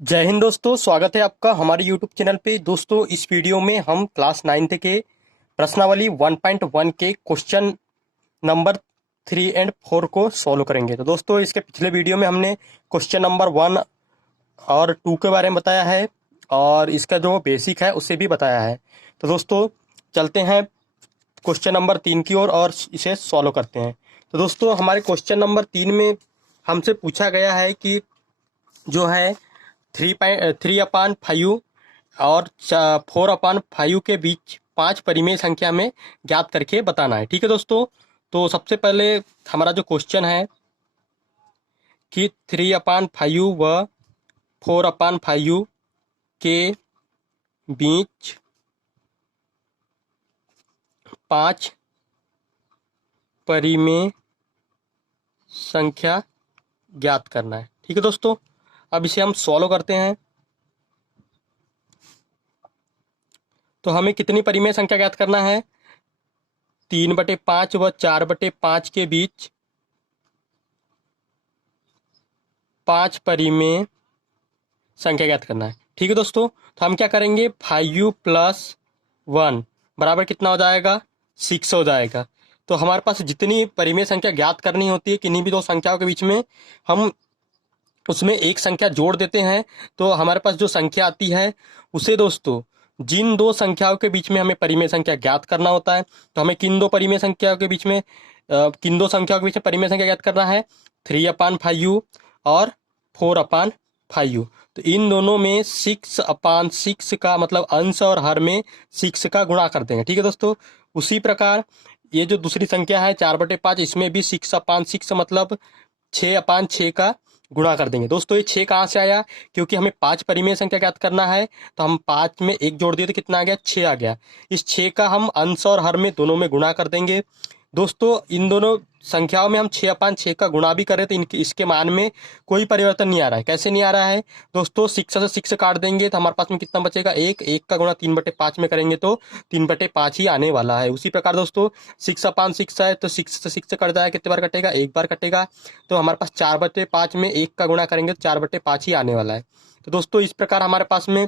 जय हिंद दोस्तों, स्वागत है आपका हमारे YouTube चैनल पे। दोस्तों, इस वीडियो में हम क्लास 9th के प्रश्नावली 1.1 के क्वेश्चन नंबर 3 एंड 4 को सॉल्व करेंगे। तो दोस्तों, इसके पिछले वीडियो में हमने क्वेश्चन नंबर 1 और 2 के बारे में बताया है और इसका जो बेसिक है उसे भी बताया है। तो दोस्तों, चलते हैं क्वेश्चन नंबर 3 की ओर और इसे सॉल्व करते हैं। तो दोस्तों, हमारे क्वेश्चन नंबर 3 में हमसे पूछा गया है कि जो है 3/5 और 4/5 के बीच 5 परिमेय संख्या में ज्ञात करके बताना है। ठीक है दोस्तों, तो सबसे पहले हमारा जो क्वेश्चन है कि 3/5 व 4/5 के बीच 5 परिमेय संख्या ज्ञात करना है। ठीक है दोस्तों, अब इसे हम सॉल्व करते हैं। तो हमें कितनी परिमेय संख्या ज्ञात करना है? 3/5 व 4/5 के बीच 5 परिमेय संख्या ज्ञात करना है। ठीक है दोस्तों, तो हम क्या करेंगे? 5 + 1 बराबर कितना हो जाएगा? 6 हो जाएगा। तो हमारे पास जितनी परिमेय संख्या ज्ञात करनी होती है किन्हीं भी दो संख्याओं के बीच में, हम उसमें एक संख्या जोड़ देते हैं तो हमारे पास जो संख्या आती है उसे दोस्तों, जिन दो संख्याओं के बीच में हमें परिमेय संख्या ज्ञात करना होता है, तो हमें किन दो परिमेय संख्याओं के बीच में किन दो संख्याओं के बीच में परिमेय संख्या ज्ञात करना है? 3/5 और 4/5। तो इन दोनों में 6/6 का मतलब अंश और हर में 6 का गुणा कर देंगे। ठीक है दोस्तों, उसी प्रकार ये जो दूसरी संख्या है 4/5, इसमें भी 6/6 मतलब 6/6 का गुणा कर देंगे। दोस्तों, ये 6 कहाँ से आया? क्योंकि हमें 5 परिमेय संख्या ज्ञात करना है, तो हम 5 में 1 जोड़ दिए तो कितना आ गया? 6 आ गया। इस 6 का हम अंश और हर में दोनों में गुणा कर देंगे। दोस्तों, इन दोनों संख्याओं में हम 6/6 का गुणा भी करें तो इसके मान में कोई परिवर्तन नहीं आ रहा है। कैसे नहीं आ रहा है दोस्तों? 6 से 6 काट देंगे तो हमारे पास में कितना बचेगा? 1 का गुणा 3/5 में करेंगे तो 3/5 ही आने वाला है। उसी प्रकार दोस्तों, 6/6 है तो 6 से 6 कट जाएगा, कितने बार कटेगा? 1 बार कटेगा। तो हमारे पास 4/5 में 1 का गुणा करेंगे तो 4/5 ही आने वाला है। तो दोस्तों, इस प्रकार हमारे पास में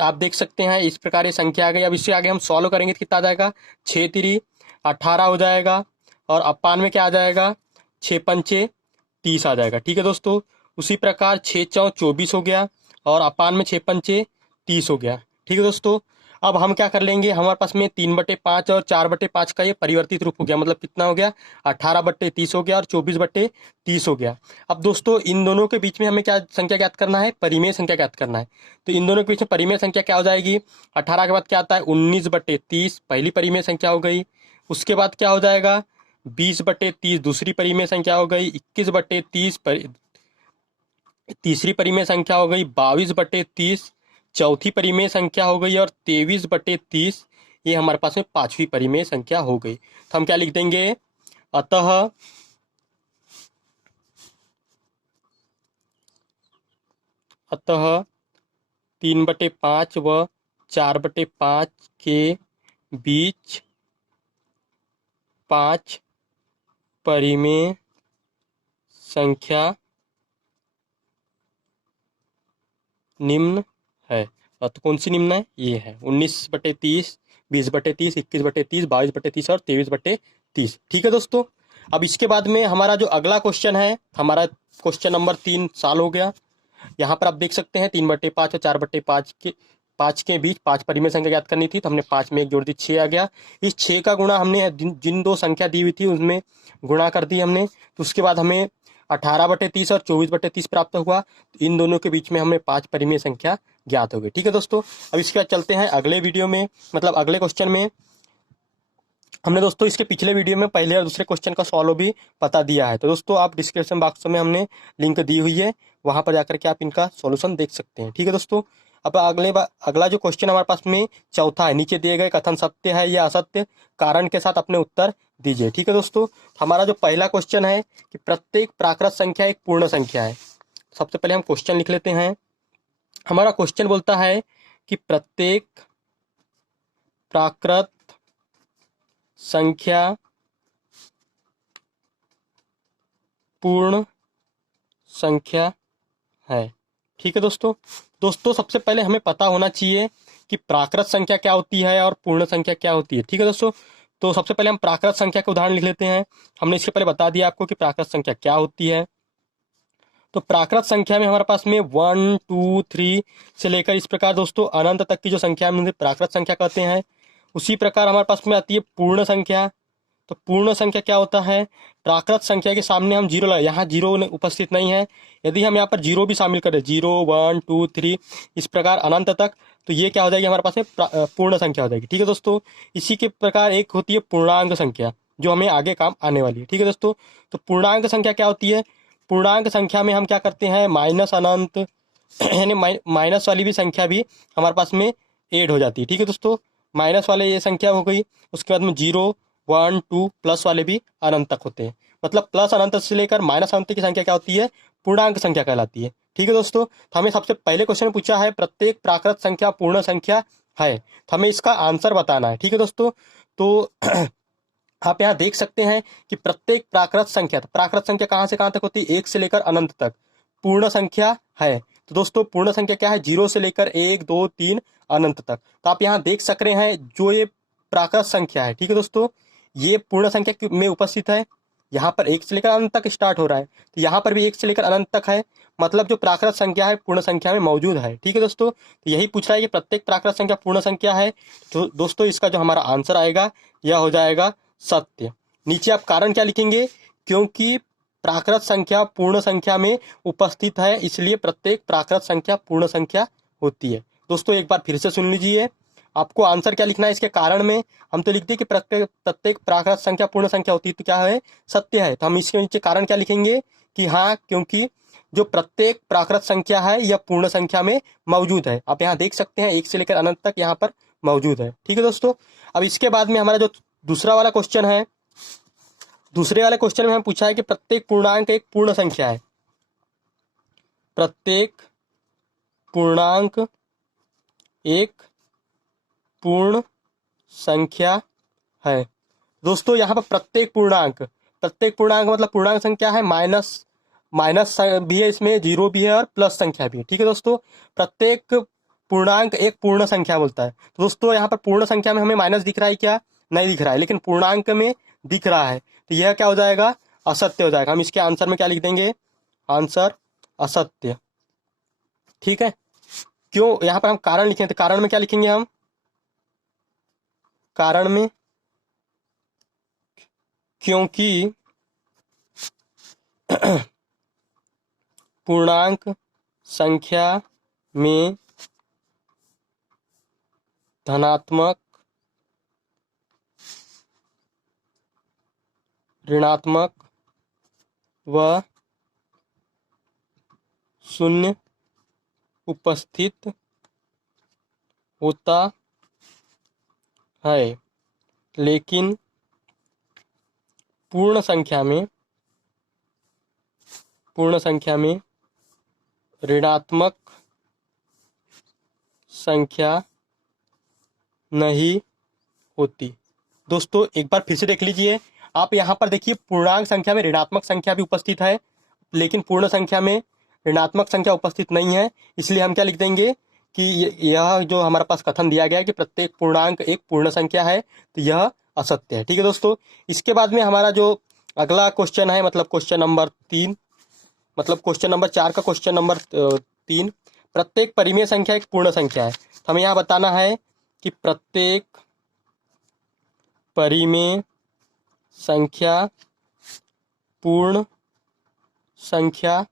आप देख सकते हैं, इस प्रकार ये संख्या आ गई। अब इससे आगे हम सॉल्व करेंगे तो कितना आ जाएगा? 6×3 18 हो जाएगा और अपान में क्या आ जाएगा? 6×5 30 आ जाएगा। ठीक है दोस्तों, उसी प्रकार 6×4 24 हो गया और अपान में 6×5 30 हो गया। ठीक है दोस्तों, अब हम क्या कर लेंगे? हमारे पास में 3/5 और 4/5 का ये परिवर्तित रूप हो गया, मतलब कितना हो गया? 18/30 हो गया और 24/30 हो गया। अब दोस्तों, इन दोनों के बीच में हमें क्या संख्या ज्ञात करना है? परिमेय संख्या ज्ञात करना है। तो इन दोनों के बीच में परिमेय संख्या क्या हो जाएगी? 18 के बाद क्या आता है? 19/30 पहली परिमेय संख्या हो गई। उसके बाद क्या हो जाएगा? 20/30 दूसरी परिमेय संख्या हो गई। 21/30 तीसरी परिमेय संख्या हो गई। 22/30 चौथी परिमेय संख्या हो गई और 23/30 ये हमारे पास में पांचवी परिमेय संख्या हो गई। तो हम क्या लिख देंगे? अतः अतः 3/5 व 4/5 के बीच 5 परिमेय संख्या निम्न है। तो कौन सी निम्न है? ये है 19/30, 20/30, 21/30, 22/30 और 23/30। ठीक है दोस्तों, अब इसके बाद में हमारा जो अगला क्वेश्चन है, हमारा क्वेश्चन नंबर 3 साल हो गया। यहाँ पर आप देख सकते हैं 3/5 और 4/5 के बीच 5 परिमेय संख्या ज्ञात करनी थी, तो हमने 5 में 1 जोड़ दी, 6 आ गया। इस 6 का गुणा हमने जिन दो संख्या दी हुई थी उसमें गुणा कर दी हमने। तो उसके बाद हमें 18/30 और 24/30 प्राप्त हुआ। तो इन दोनों के बीच में हमें 5 परिमेय संख्या ज्ञात हो गई। ठीक है दोस्तों, अब इसके बाद चलते हैं अगले वीडियो में, मतलब अगले क्वेश्चन में। हमने दोस्तों इसके पिछले वीडियो में पहले और दूसरे क्वेश्चन का सॉल्व भी बता दिया है, तो दोस्तों आप डिस्क्रिप्शन बॉक्स में हमने लिंक दी हुई है, वहां पर जाकर के आप इनका सॉल्यूशन देख सकते हैं। ठीक है दोस्तों, अब अगला जो क्वेश्चन हमारे पास में चौथा है, नीचे दिए गए कथन सत्य है या असत्य, कारण के साथ अपने उत्तर दीजिए। ठीक है दोस्तों, हमारा जो पहला क्वेश्चन है कि प्रत्येक प्राकृत संख्या एक पूर्ण संख्या है। सबसे पहले हम क्वेश्चन लिख लेते हैं। हमारा क्वेश्चन बोलता है कि प्रत्येक प्राकृत संख्या पूर्ण संख्या है। ठीक है दोस्तों। दोस्तों सबसे पहले हमें पता होना चाहिए कि प्राकृत संख्या क्या होती है और पूर्ण संख्या क्या होती है। ठीक है दोस्तों, तो सबसे पहले हम प्राकृत संख्या के उदाहरण लिख लेते हैं। हमने इसके पहले बता दिया आपको कि प्राकृत संख्या क्या होती है। तो प्राकृत संख्या में हमारे पास में 1 2 3 से लेकर इस प्रकार दोस्तों अनंत तक की जो संख्या है उन्हें प्राकृत संख्या कहते हैं। उसी प्रकार हमारे पास में आती है पूर्ण संख्या। तो पूर्ण संख्या क्या होता है, प्राकृत संख्या के सामने हम जीरो लगाए, यहाँ जीरो उपस्थित नहीं है। यदि हम यहाँ पर जीरो भी शामिल करें, 0 1 2 3 इस प्रकार अनंत तक, तो ये क्या हो जाएगी हमारे पास में पूर्ण संख्या हो जाएगी। ठीक है दोस्तों, इसी के प्रकार एक होती है पूर्णांक संख्या जो हमें आगे काम आने वाली है। ठीक है दोस्तों, तो पूर्णांक संख्या क्या होती है, पूर्णांक संख्या में हम क्या करते हैं माइनस अनंत यानी माइनस वाली भी संख्या भी हमारे पास में ऐड हो जाती है। ठीक है दोस्तों, माइनस वाले ये संख्या हो गई, उसके बाद में 0 1 2 प्लस वाले भी अनंत तक होते हैं। मतलब प्लस अनंत से लेकर माइनस अनंत की संख्या क्या होती है, पूर्णांक संख्या कहलाती है। ठीक है दोस्तों, तो हमें सबसे पहले क्वेश्चन पूछा है प्रत्येक प्राकृत संख्या पूर्ण संख्या है, तो हमें इसका आंसर बताना है। ठीक है दोस्तों, तो आप यहाँ देख सकते हैं कि प्रत्येक प्राकृत संख्या, तो प्राकृत संख्या कहाँ से कहाँ तक होती है, 1 से लेकर अनंत तक पूर्ण संख्या है। तो दोस्तों पूर्ण संख्या क्या है, 0 से लेकर 1 2 3 अनंत तक। तो आप यहाँ देख सक रहे हैं जो ये प्राकृत संख्या है, ठीक है दोस्तों, ये पूर्ण संख्या में उपस्थित है। यहाँ पर 1 से लेकर अनंत तक स्टार्ट हो रहा है, तो यहाँ पर भी 1 से लेकर अनंत तक है, मतलब जो प्राकृत संख्या है पूर्ण संख्या में मौजूद है। ठीक है दोस्तों, तो यही पूछ रहा है कि प्रत्येक प्राकृत संख्या पूर्ण संख्या है। तो दोस्तों इसका जो हमारा आंसर आएगा यह हो जाएगा सत्य। नीचे आप कारण क्या लिखेंगे, क्योंकि प्राकृत संख्या पूर्ण संख्या में उपस्थित है, इसलिए प्रत्येक प्राकृत संख्या पूर्ण संख्या होती है। दोस्तों एक बार फिर से सुन लीजिए, आपको आंसर क्या लिखना है इसके कारण में। हम तो लिखते हैं कि प्रत्येक प्राकृत संख्या पूर्ण संख्या होती है, तो क्या है, सत्य है। तो हम इसके नीचे कारण क्या लिखेंगे कि हाँ, क्योंकि जो प्रत्येक प्राकृत संख्या है यह पूर्ण संख्या में मौजूद है। आप यहाँ देख सकते हैं 1 से लेकर अनंत तक यहाँ पर मौजूद है। ठीक है दोस्तों, अब इसके बाद में हमारा जो दूसरा वाला क्वेश्चन है, दूसरे वाले क्वेश्चन में हम पूछा है कि प्रत्येक पूर्णांक एक पूर्ण संख्या है। प्रत्येक पूर्णांक एक पूर्ण संख्या है। दोस्तों यहाँ पर प्रत्येक पूर्णांक मतलब पूर्णांक संख्या है, माइनस भी है, इसमें जीरो भी है और प्लस संख्या भी है। ठीक है दोस्तों, प्रत्येक पूर्णांक एक पूर्ण संख्या बोलता है। तो दोस्तों यहाँ पर पूर्ण संख्या में हमें माइनस दिख रहा है क्या, नहीं दिख रहा है, लेकिन पूर्णांक में दिख रहा है, तो यह क्या हो जाएगा, असत्य हो जाएगा। हम इसके आंसर में क्या लिख देंगे, आंसर असत्य। ठीक है, क्यों, यहाँ पर हम कारण लिखें, तो कारण में क्या लिखेंगे हम, कारण में क्योंकि पूर्णांक संख्या में धनात्मक, ऋणात्मक व शून्य उपस्थित होता है, लेकिन पूर्ण संख्या में ऋणात्मक संख्या नहीं होती। दोस्तों एक बार फिर से देख लीजिए, आप यहाँ पर देखिए पूर्णांक संख्या में ऋणात्मक संख्या भी उपस्थित है, लेकिन पूर्ण संख्या में ऋणात्मक संख्या उपस्थित नहीं है, इसलिए हम क्या लिख देंगे कि यह जो हमारे पास कथन दिया गया है कि प्रत्येक पूर्णांक एक पूर्ण संख्या है, तो यह असत्य है। ठीक है दोस्तों, इसके बाद में हमारा जो अगला क्वेश्चन है, मतलब क्वेश्चन नंबर 3, मतलब क्वेश्चन नंबर 4 का क्वेश्चन नंबर 3, प्रत्येक परिमेय संख्या एक पूर्ण संख्या है। तो हमें यहाँ बताना है कि प्रत्येक परिमेय संख्या पूर्ण संख्या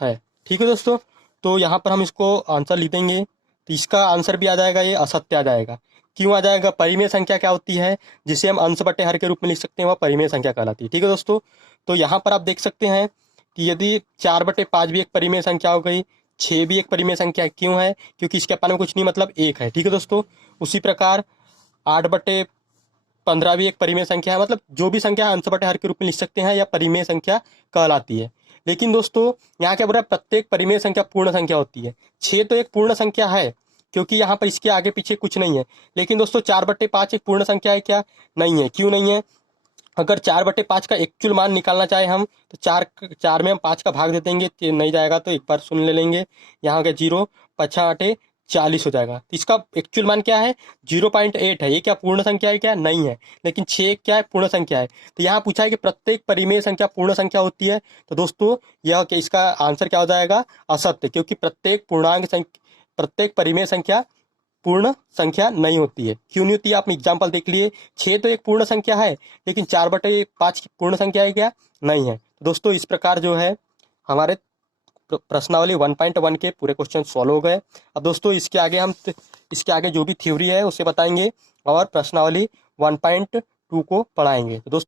है। ठीक है दोस्तों, तो यहाँ पर हम इसको आंसर लिख देंगे, तो इसका आंसर भी आ जाएगा, ये असत्य आ जाएगा। क्यों आ जाएगा, परिमेय संख्या क्या होती है, जिसे हम अंश बटे हर के रूप में लिख सकते हैं, वह परिमेय संख्या कहलाती है। ठीक है दोस्तों, तो यहाँ पर आप देख सकते हैं कि यदि 4/5 भी एक परिमेय संख्या हो गई, 6 भी एक परिमेय संख्या है। क्यों है, क्योंकि इसके पास में कुछ नहीं, मतलब 1 है। ठीक है दोस्तों, उसी प्रकार 8/15 भी एक परिमेय संख्या है, मतलब जो भी संख्या अंश बटे हर के रूप में लिख सकते हैं, या परिमेय संख्या कहलाती है। लेकिन दोस्तों यहाँ क्या बोल रहा है, प्रत्येक परिमेय संख्या पूर्ण संख्या होती है। 6 तो एक पूर्ण संख्या है, क्योंकि यहाँ पर इसके आगे पीछे कुछ नहीं है। लेकिन दोस्तों 4/5 एक पूर्ण संख्या है क्या, नहीं है। क्यों नहीं है, अगर 4/5 का एक्चुअल मान निकालना चाहे हम, तो चार में हम 5 का भाग दे देंगे, नहीं जाएगा तो एक बार सुन ले लेंगे। यहाँ हो गया 0, 5 40 हो जाएगा। तो इसका एक्चुअल मान क्या है? 0.8 है। ये क्या पूर्ण संख्या है? क्या नहीं है। लेकिन 6 क्या है? पूर्ण संख्या है। तो यहाँ पूछा है कि प्रत्येक परिमेय संख्या पूर्ण संख्या होती है। तो दोस्तों यह कि इसका आंसर क्या हो जाएगा? असत्य, क्योंकि प्रत्येक परिमेय संख्या पूर्ण संख्या नहीं होती है। क्यों नहीं होती है? आप एग्जाम्पल देख लिए। 6 तो एक पूर्ण संख्या है, लेकिन 4/5 की पूर्ण संख्या है क्या? नहीं है। तो दोस्तों इस प्रकार जो है हमारे प्रश्नावली 1.1 के पूरे क्वेश्चन सॉल्व हो गए। अब दोस्तों इसके आगे जो भी थ्योरी है उसे बताएंगे और प्रश्नावली 1.2 को पढ़ाएंगे। तो दोस्तों